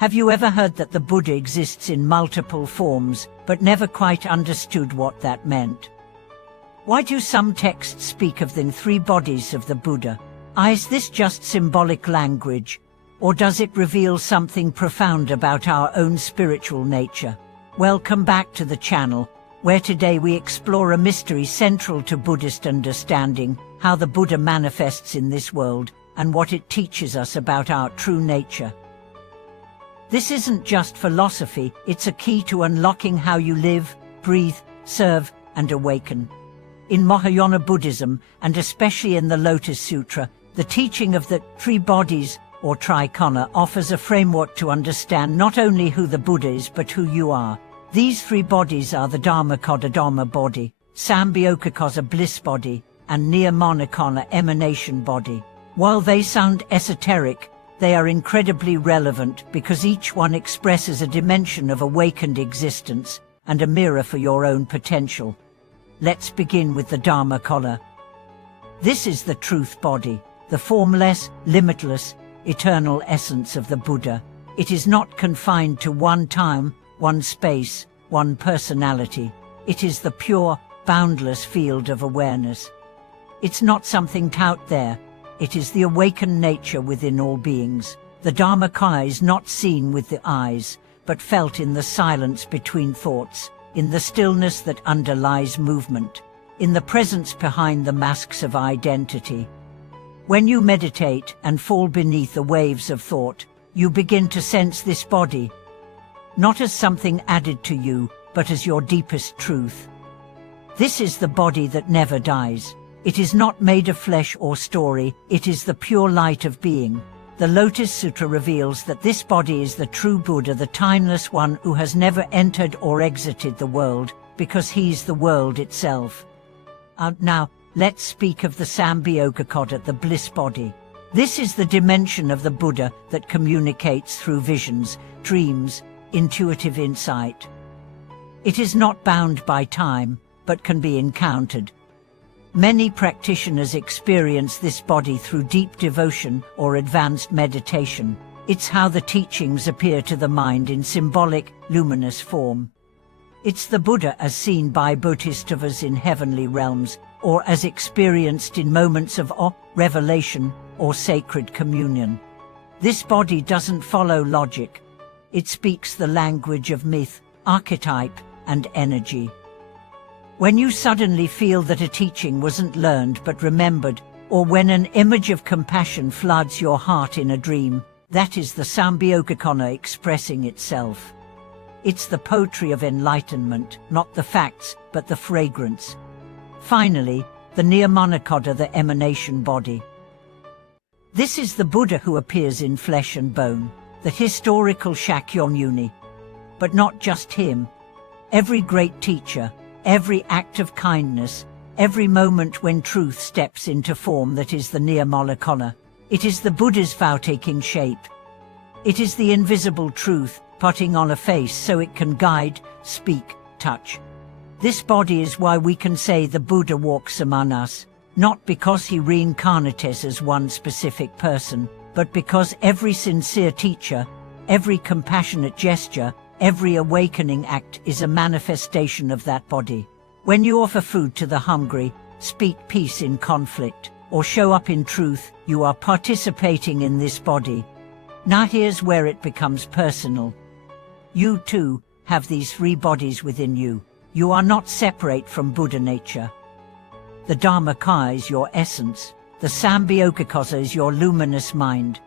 Have you ever heard that the Buddha exists in multiple forms, but never quite understood what that meant? Why do some texts speak of the three bodies of the Buddha? Is this just symbolic language, or does it reveal something profound about our own spiritual nature? Welcome back to the channel, where today we explore a mystery central to Buddhist understanding, how the Buddha manifests in this world, and what it teaches us about our true nature. This isn't just philosophy, it's a key to unlocking how you live, breathe, serve, and awaken. In Mahayana Buddhism, and especially in the Lotus Sutra, the teaching of the three bodies, or trikona, offers a framework to understand not only who the Buddha is but who you are. These three bodies are the Dharmakona Dharma body, Sambhogakona bliss body, and Niyamanakona emanation body. While they sound esoteric, they are incredibly relevant because each one expresses a dimension of awakened existence and a mirror for your own potential. Let's begin with the Dharmakona. This is the truth body, the formless, limitless, eternal essence of the Buddha. It is not confined to one time, one space, one personality. It is the pure, boundless field of awareness. It's not something out there. It is the awakened nature within all beings. The Dharmakona is not seen with the eyes, but felt in the silence between thoughts, in the stillness that underlies movement, in the presence behind the masks of identity. When you meditate and fall beneath the waves of thought, you begin to sense this body, not as something added to you, but as your deepest truth. This is the body that never dies. It is not made of flesh or story, it is the pure light of being. The Lotus Sutra reveals that this body is the true Buddha, the timeless one who has never entered or exited the world, because he's the world itself. Now, let's speak of the Sambhogakona, the bliss body. This is the dimension of the Buddha that communicates through visions, dreams, intuitive insight. It is not bound by time, but can be encountered. Many practitioners experience this body through deep devotion or advanced meditation. It's how the teachings appear to the mind in symbolic, luminous form. It's the Buddha as seen by bodhisattvas in heavenly realms, or as experienced in moments of awe, revelation, or sacred communion. This body doesn't follow logic. It speaks the language of myth, archetype, and energy. When you suddenly feel that a teaching wasn't learned but remembered, or when an image of compassion floods your heart in a dream, that is the Sambhogakona expressing itself. It's the poetry of enlightenment, not the facts, but the fragrance. Finally, the Niyamanakona, the emanation body. This is the Buddha who appears in flesh and bone, the historical Shakyamuni. But not just him. Every great teacher, every act of kindness, every moment when truth steps into form, that is the Niyamanakona. It is the Buddha's vow-taking shape. It is the invisible truth, putting on a face so it can guide, speak, touch. This body is why we can say the Buddha walks among us, not because he reincarnates as one specific person, but because every sincere teacher, every compassionate gesture, every awakening act is a manifestation of that body. When you offer food to the hungry, speak peace in conflict, or show up in truth, you are participating in this body. Now here's where it becomes personal. You too have these three bodies within you. You are not separate from Buddha nature. The Dharmakona is your essence. The Sambhogakona is your luminous mind.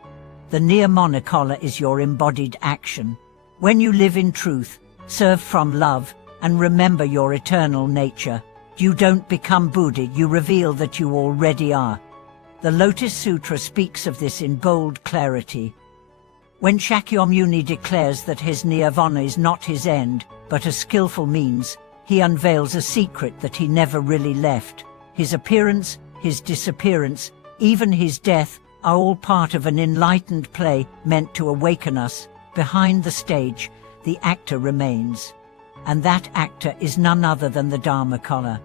The Niyamanakona is your embodied action. When you live in truth, serve from love, and remember your eternal nature, you don't become Buddha, you reveal that you already are. The Lotus Sutra speaks of this in bold clarity. When Shakyamuni declares that his nirvana is not his end, but a skillful means, he unveils a secret that he never really left. His appearance, his disappearance, even his death, are all part of an enlightened play meant to awaken us. Behind the stage, the actor remains. And that actor is none other than the Dharmakona.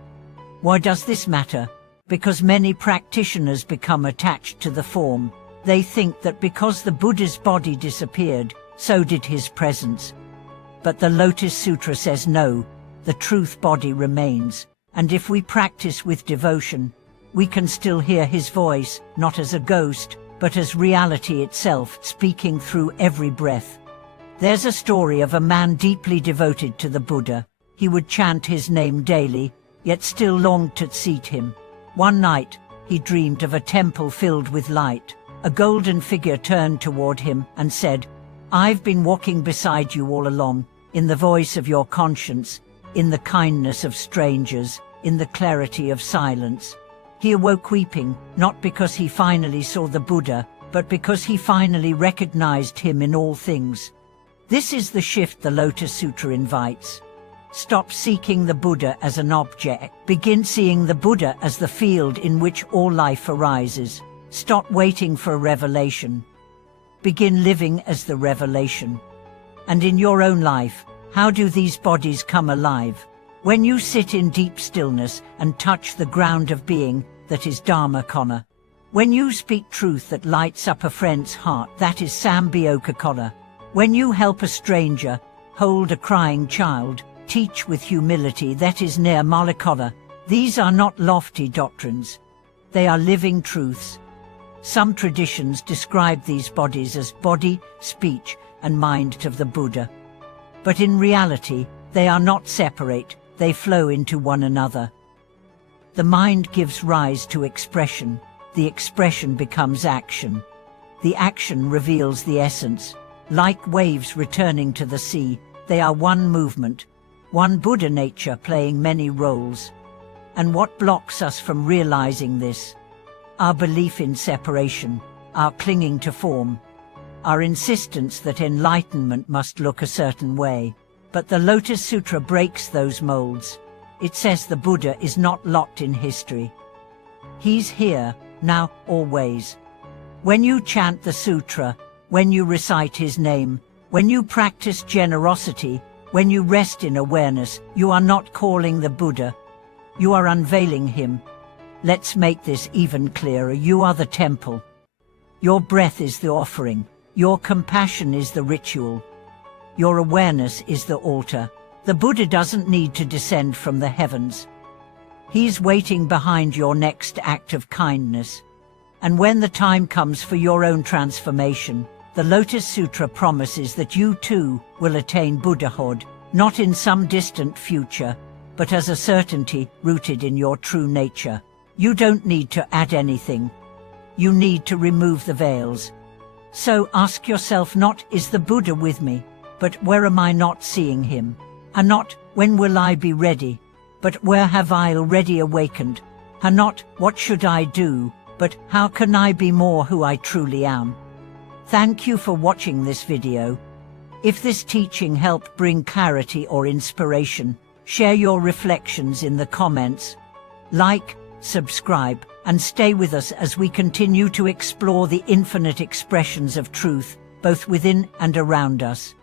Why does this matter? Because many practitioners become attached to the form. They think that because the Buddha's body disappeared, so did his presence. But the Lotus Sutra says no, the truth body remains, and if we practice with devotion, we can still hear his voice, not as a ghost, but as reality itself speaking through every breath. There's a story of a man deeply devoted to the Buddha. He would chant his name daily, yet still longed to seat him. One night, he dreamed of a temple filled with light. A golden figure turned toward him and said, "I've been walking beside you all along, in the voice of your conscience, in the kindness of strangers, in the clarity of silence." He awoke weeping, not because he finally saw the Buddha, but because he finally recognized him in all things. This is the shift the Lotus Sutra invites. Stop seeking the Buddha as an object. Begin seeing the Buddha as the field in which all life arises. Stop waiting for a revelation. Begin living as the revelation. And in your own life, how do these bodies come alive? When you sit in deep stillness and touch the ground of being, that is Dharma. When you speak truth that lights up a friend's heart, that is Sambhyoga. When you help a stranger, hold a crying child, teach with humility, that is Nirmala. These are not lofty doctrines. They are living truths. Some traditions describe these bodies as body, speech, and mind of the Buddha. But in reality, they are not separate, they flow into one another. The mind gives rise to expression, the expression becomes action. The action reveals the essence. Like waves returning to the sea, they are one movement, one Buddha nature playing many roles. And what blocks us from realizing this? Our belief in separation, our clinging to form, our insistence that enlightenment must look a certain way. But the Lotus Sutra breaks those molds. It says the Buddha is not locked in history. He's here, now, always. When you chant the sutra, when you recite his name, when you practice generosity, when you rest in awareness, you are not calling the Buddha. You are unveiling him. Let's make this even clearer. You are the temple. Your breath is the offering. Your compassion is the ritual. Your awareness is the altar. The Buddha doesn't need to descend from the heavens. He's waiting behind your next act of kindness. And when the time comes for your own transformation, the Lotus Sutra promises that you too will attain Buddhahood, not in some distant future, but as a certainty rooted in your true nature. You don't need to add anything. You need to remove the veils. So ask yourself not, is the Buddha with me? But where am I not seeing him? And not, when will I be ready? But where have I already awakened? And not, what should I do? But how can I be more who I truly am? Thank you for watching this video. If this teaching helped bring clarity or inspiration, share your reflections in the comments. Like, subscribe, and stay with us as we continue to explore the infinite expressions of truth, both within and around us.